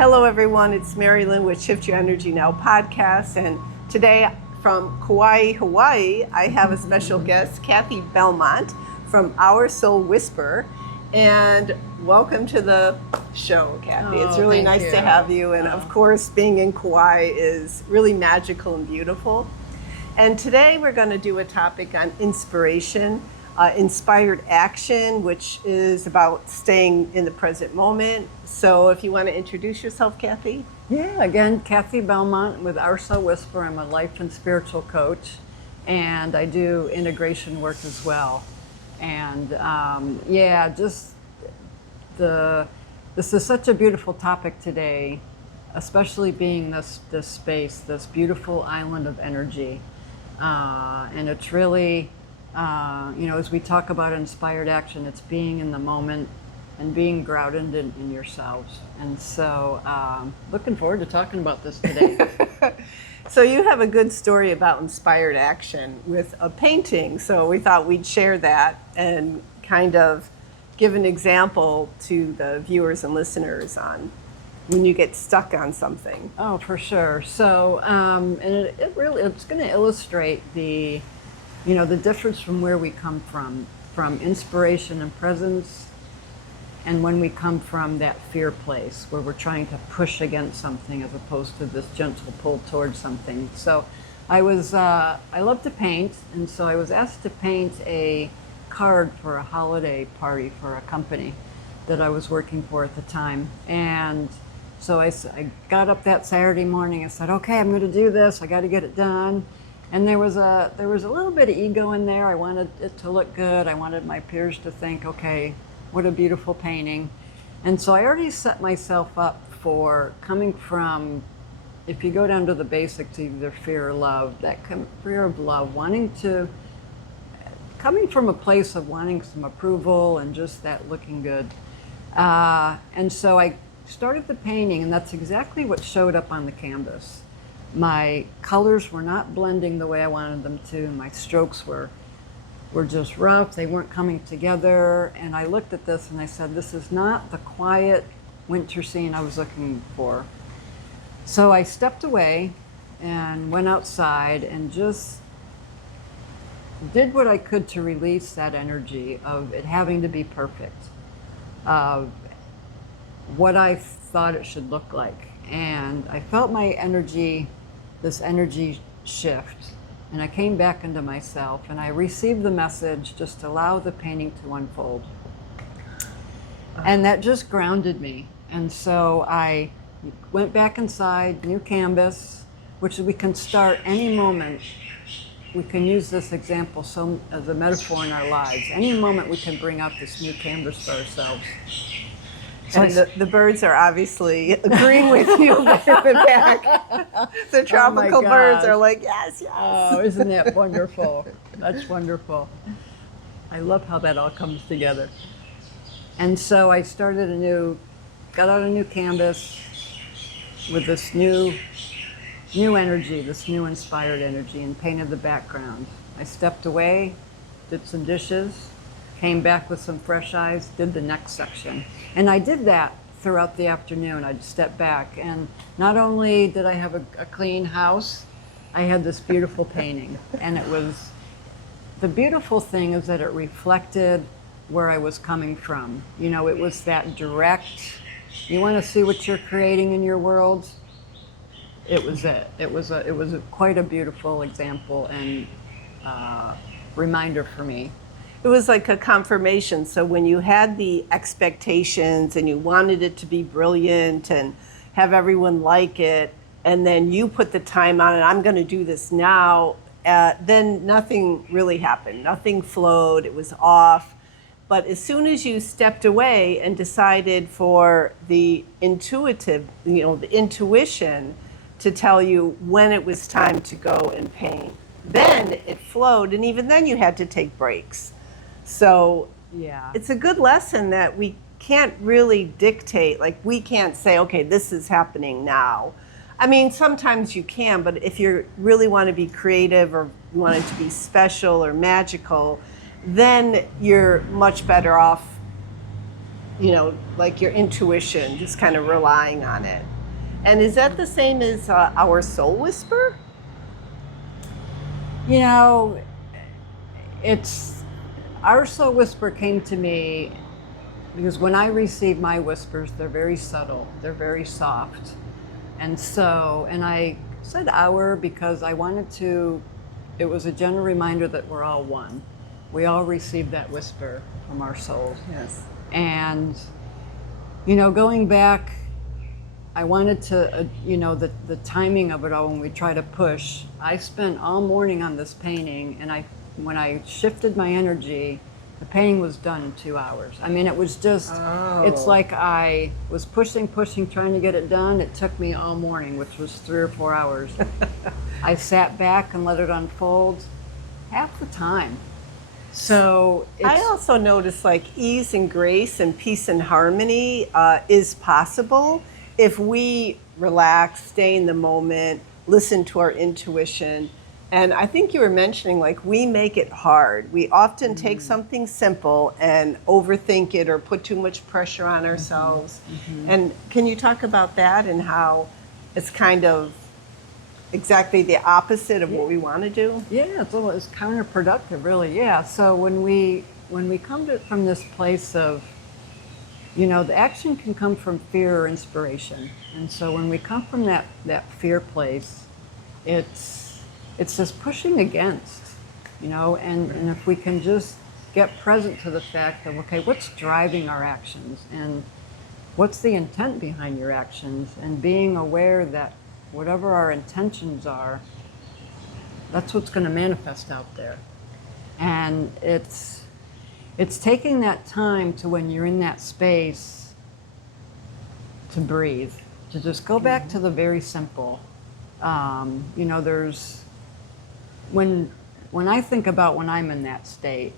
Hello everyone, it's Lynn with Shift Your Energy Now podcast, and today from Kauai, Hawaii, I have a special guest, Cathi Belmont from Our Soul Whisper, and welcome to the show, Cathi. It's really nice to have you, and of course being in Kauai is really magical and beautiful. And today we're going to do a topic on inspiration, inspired action, which is about staying in the present moment. So if you want to introduce yourself, Cathi. Yeah, again, Cathi Belmont with Our Soul Whisper. I'm a life and spiritual coach, and I do integration work as well. And this is such a beautiful topic today, especially being this space, this beautiful island of energy. And it's really, as we talk about inspired action, it's being in the moment and being grounded in yourselves. And so looking forward to talking about this today. So you have a good story about inspired action with a painting. So we thought we'd share that and kind of give an example to the viewers and listeners on when you get stuck on something. Oh, for sure. So, and it's going to illustrate the difference from where we come from inspiration and presence, and when we come from that fear place where we're trying to push against something as opposed to this gentle pull towards something. So I love to paint, and so I was asked to paint a card for a holiday party for a company that I was working for at the time. And so I got up that Saturday morning and said, okay, I'm going to do this. I got to get it done. And there was a little bit of ego in there. I wanted it to look good. I wanted my peers to think, okay, what a beautiful painting. And so I already set myself up for coming from, if you go down to the basics, either fear or love, fear of love, coming from a place of wanting some approval and just that looking good. And so I started the painting, and that's exactly what showed up on the canvas. My colors were not blending the way I wanted them to. My strokes were just rough. They weren't coming together. And I looked at this and I said, this is not the quiet winter scene I was looking for. So I stepped away and went outside and just did what I could to release that energy of it having to be perfect, of what I thought it should look like. And I felt my energy, this energy shift, and I came back into myself and I received the message, just allow the painting to unfold. And that just grounded me. And so I went back inside, new canvas, which we can start any moment. We can use this example as a metaphor in our lives. Any moment we can bring out this new canvas for ourselves. So and the birds are obviously agreeing with you in the back. The tropical birds are like, yes, yes. Oh, isn't that wonderful? That's wonderful. I love how that all comes together. And so I got out a new canvas with this new energy, this new inspired energy, and painted the background. I stepped away, did some dishes, came back with some fresh eyes, did the next section. And I did that throughout the afternoon. I'd step back, and not only did I have a clean house, I had this beautiful painting. And the beautiful thing is that it reflected where I was coming from. It was that direct, you want to see what you're creating in your world? It was it. It was quite a beautiful example and reminder for me. It was like a confirmation. So when you had the expectations and you wanted it to be brilliant and have everyone like it, and then you put the time on it, I'm going to do this now, then nothing really happened. Nothing flowed. It was off. But as soon as you stepped away and decided for the intuition to tell you when it was time to go and paint, then it flowed. And even then you had to take breaks. So yeah, it's a good lesson that we can't really dictate, like we can't say, okay, this is happening now. I mean, sometimes you can, but if you really want to be creative or you want it to be special or magical, then you're much better off like your intuition, just kind of relying on it. And is that the same as our soul whisper? You know, it's our soul whisper came to me because when I receive my whispers, they're very subtle, they're very soft. And I said our because I wanted to, it was a gentle reminder that we're all one. We all receive that whisper from our souls. Yes. And, going back, I wanted to, the timing of it all when we try to push. I spent all morning on this painting, and when I shifted my energy, the painting was done in 2 hours. I mean, it was just, It's like I was pushing, trying to get it done. It took me all morning, which was 3 or 4 hours. I sat back and let it unfold half the time. So I also noticed like ease and grace and peace and harmony is possible if we relax, stay in the moment, listen to our intuition. And I think you were mentioning, like, we make it hard. We often take something simple and overthink it or put too much pressure on ourselves. And can you talk about that and how it's kind of exactly the opposite of what we want to do? Yeah, it's counterproductive, really. Yeah. So when we come to it from this place of, the action can come from fear or inspiration. And so when we come from that fear place, it's this pushing against, and if we can just get present to the fact of, okay, what's driving our actions and what's the intent behind your actions, and being aware that whatever our intentions are, that's what's going to manifest out there. And it's taking that time to, when you're in that space, to breathe, to just go back to the very simple. There's when I think about when I'm in that state,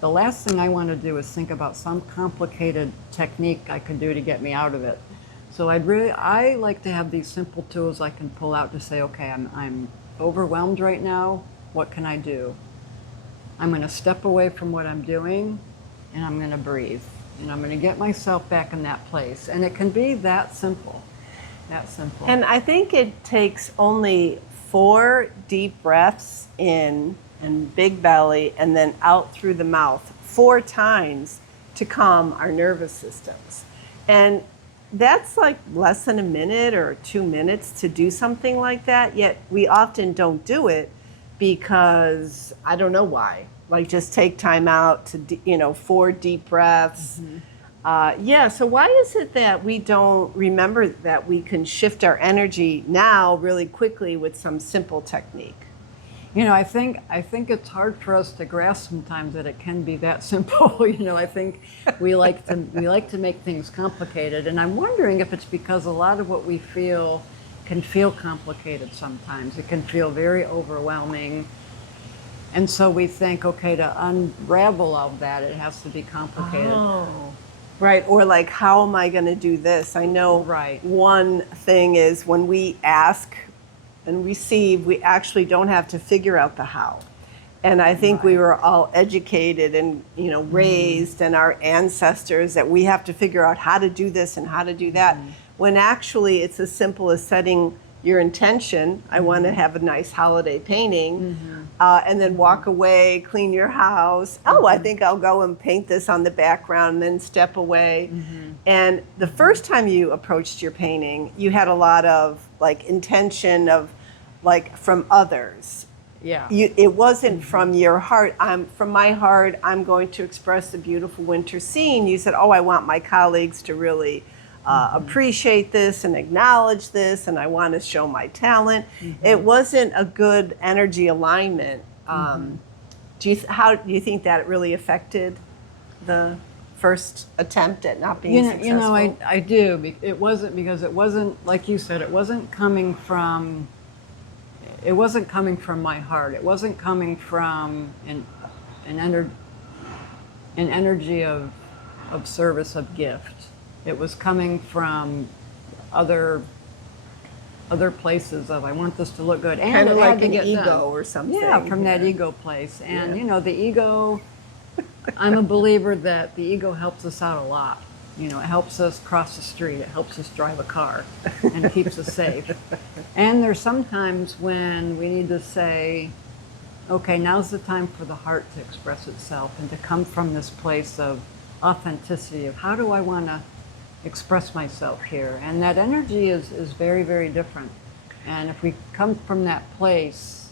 the last thing I want to do is think about some complicated technique I could do to get me out of it. So I like to have these simple tools I can pull out to say, okay, I'm overwhelmed right now. What can I do? I'm going to step away from what I'm doing, and I'm going to breathe, and I'm going to get myself back in that place. And it can be that simple. That simple. And I think it takes only 4 deep breaths in and big belly and then out through the mouth 4 times to calm our nervous systems. And that's like less than a minute or 2 minutes to do something like that, yet we often don't do it because I don't know why. Like, just take time out to, 4 deep breaths. So why is it that we don't remember that we can shift our energy now really quickly with some simple technique? I think it's hard for us to grasp sometimes that it can be that simple. I think we like to make things complicated, and I'm wondering if it's because a lot of what we feel can feel complicated sometimes. It can feel very overwhelming, and so we think, okay, to unravel all of that, it has to be complicated. Oh. Right, or like, how am I going to do this? I know one thing is when we ask and receive, we actually don't have to figure out the how. And I think we were all educated and raised, and our ancestors, that we have to figure out how to do this and how to do that. When actually it's as simple as setting your intention. I want to have a nice holiday painting, and then walk away, clean your house. Oh, I think I'll go and paint this on the background, and then step away. And the first time you approached your painting, you had a lot of like intention of like from others. Yeah. It wasn't from your heart. From my heart, I'm going to express a beautiful winter scene. You said, oh, I want my colleagues to really appreciate this and acknowledge this, and I want to show my talent. It wasn't a good energy alignment. How do you think that it really affected the first attempt at not being successful? I do. It wasn't, because it wasn't, like you said, it wasn't coming from my heart. It wasn't coming from an energy of service, of gift. It was coming from other places of, I want this to look good, and kind of like an ego done. Or something. Yeah, from that ego place. And the ego, I'm a believer that the ego helps us out a lot. You know, it helps us cross the street, it helps us drive a car, and it keeps us safe. And there's sometimes when we need to say, okay, now's the time for the heart to express itself and to come from this place of authenticity of how do I want to express myself here. And that energy is very, very different. And if we come from that place,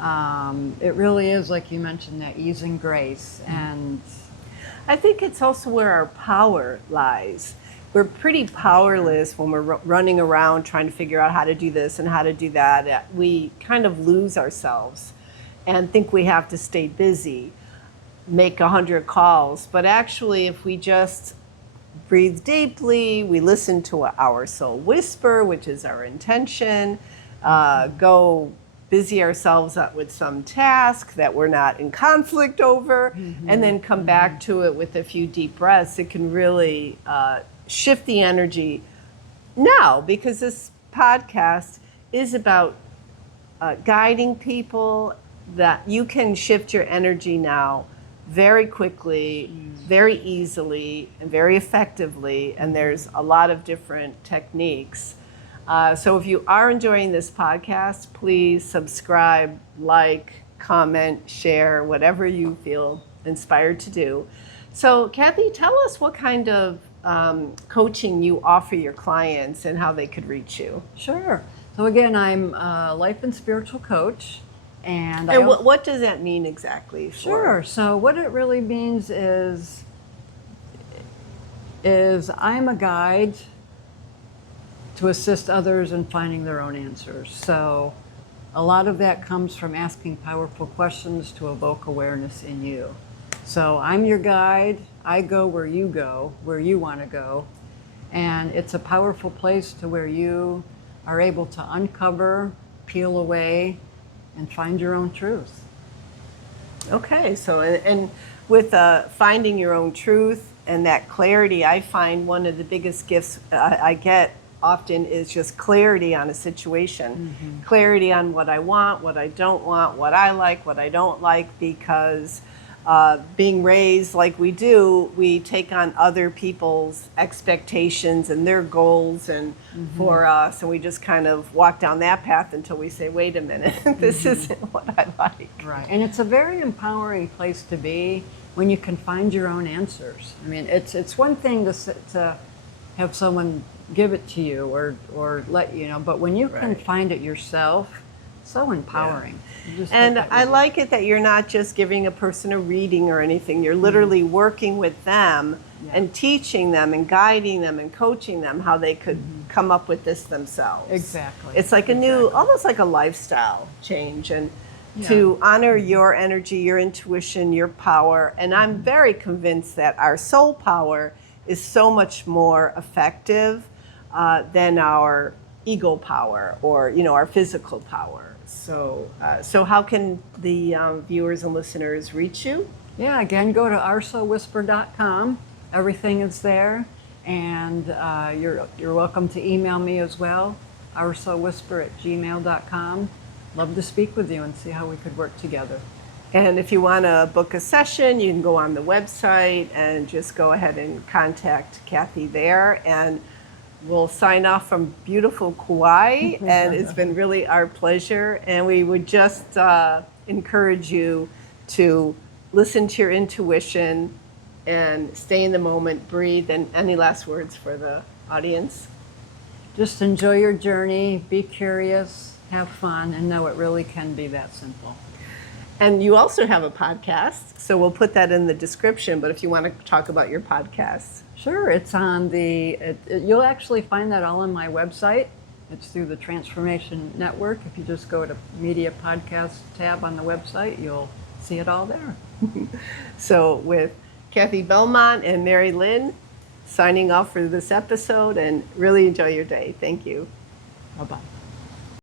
it really is, like you mentioned, that ease and grace. And I think it's also where our power lies. We're pretty powerless when we're running around trying to figure out how to do this and how to do that. We kind of lose ourselves and think we have to stay busy, make 100 calls. But actually, if we just breathe deeply, we listen to our soul whisper, which is our intention, go busy ourselves up with some task that we're not in conflict over, and then come back to it with a few deep breaths, it can really shift the energy now, because this podcast is about guiding people that you can shift your energy now very quickly, very easily, and very effectively, and there's a lot of different techniques. So if you are enjoying this podcast, please subscribe, like, comment, share, whatever you feel inspired to do. So Cathi, tell us what kind of coaching you offer your clients and how they could reach you. sure. So again, I'm a life and spiritual coach. And what does that mean exactly? Sure. So what it really means is I'm a guide to assist others in finding their own answers. So a lot of that comes from asking powerful questions to evoke awareness in you. So I'm your guide. I go where you want to go. And it's a powerful place to where you are able to uncover, peel away, and find your own truth. Okay, so and with finding your own truth and that clarity, I find one of the biggest gifts I get often is just clarity on a situation, clarity on what I want, what I don't want, what I like, what I don't like, because being raised like we do, we take on other people's expectations and their goals and for us, and we just kind of walk down that path until we say, wait a minute, this isn't what I like. Right, and it's a very empowering place to be when you can find your own answers. I mean, it's one thing to have someone give it to you or let you know, but when you can find it yourself, so empowering. And I like it that you're not just giving a person a reading or anything. You're literally working with them and teaching them and guiding them and coaching them how they could come up with this themselves. Exactly. It's like a new, almost like a lifestyle change, and to honor your energy, your intuition, your power. And I'm very convinced that our soul power is so much more effective than our ego power or, our physical power. So how can the viewers and listeners reach you? Yeah, again, go to oursoulwhisper.com. Everything is there, and you're welcome to email me as well, oursoulwhisper@gmail.com. Love to speak with you and see how we could work together. And if you want to book a session, you can go on the website and just go ahead and contact Cathi there. And we'll sign off from beautiful Kauai, and it's been really our pleasure. And we would just encourage you to listen to your intuition and stay in the moment, breathe. And any last words for the audience? Just enjoy your journey, be curious, have fun, and know it really can be that simple. And you also have a podcast, so we'll put that in the description, but if you want to talk about your podcast. Sure, it's on you'll actually find that all on my website. It's through the Transformation Network. If you just go to Media Podcast tab on the website, you'll see it all there. So with Cathi Belmont and Mary Lynn, signing off for this episode, and really enjoy your day. Thank you. Bye-bye.